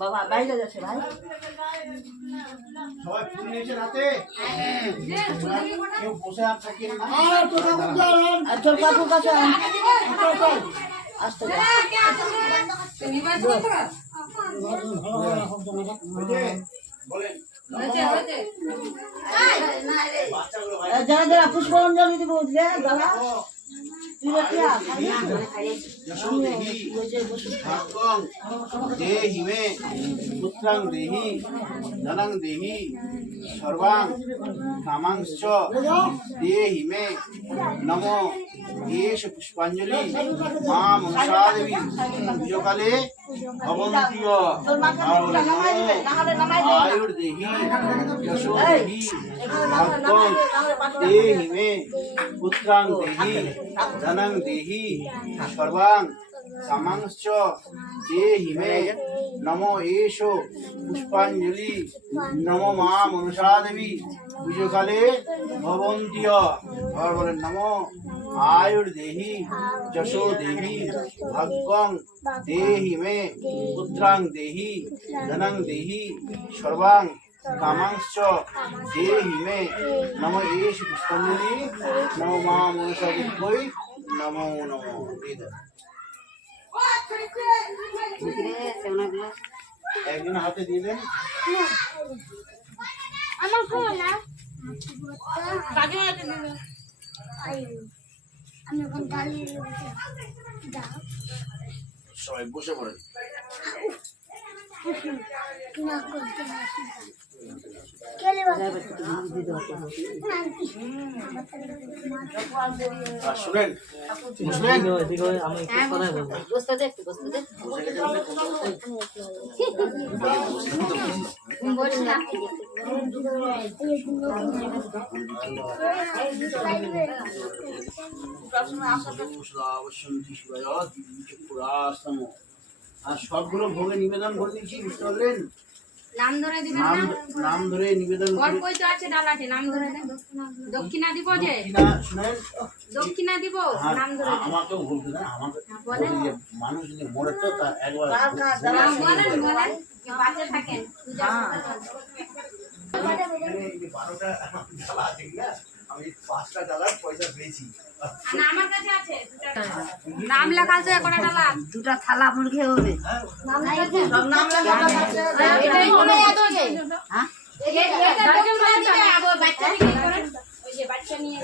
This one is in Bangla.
বাবা বাইরে যাচ্ছে ভাই। সবাই ফুল নিয়েছে রাতে? কেউ বসে আর থাকিয়ে তোর কাকুর কাছে। আসতে বলেন। যারা যারা পুষ্পাঞ্জলি দিব বুঝলে যারা দেহি মে পুত্রাং দেহি ধনং দেহি সর্বাং কামাংশ্চ দেহি মে নমো এষ পুষ্পাঞ্জলি মা মনসা দেবী পুজোকালে মে পুত্রাং দেহি ধনং দেহি সর্বাং কামাংশ্চ দেহি মে নমো এষো পুষ্পাঞ্জলি নমো মা মনসা দেবী পুজোকালে ভবন্তীয় আবার বলেন নমো দেহি মে পুত্রাং দেহি ধনং দেহি সর্বাং কামাংশ্চ দেহি মে নম এষ পুষ্পাঞ্জলি নমো মা মনসা দেবী নমো নমো এই দেন। একজন হাতে দিয়ে দেন। আমার না? আমি এখন রয়েছি। দাও সবাই বসে পড়েন। না করতে শুনেন আর সবগুলো ভোগে নিবেদন করে দিয়েছি বুঝতে পারলেন? নাম ধরে দিবেন নাম নাম ধরে নিবেদন করে তো আছে ডালাতে নাম ধরে দেন দক্ষিণা দিব যে? শুনেন? দক্ষিণা দিব? নাম ধরে দেন বলতে দেন আমাকে বলেন। মানুষ যদি মরে তো তার একবার কার কার নাম বলেন বলেন। বাঁচে থাকেন পূজা করতে বারোটা ডালা আছে কিনা আমি পাঁচটা ডালার পয়সা পেয়েছি। আর আমার কাছে আছে দুটা। নাম লেখা আছে একটা ডালা দুটা থালা মুরগি হবে। নাম লেখা হ্যাঁ দিবে আবার বাচ্চা নিয়ে করেন ওই যে বাচ্চা নিয়ে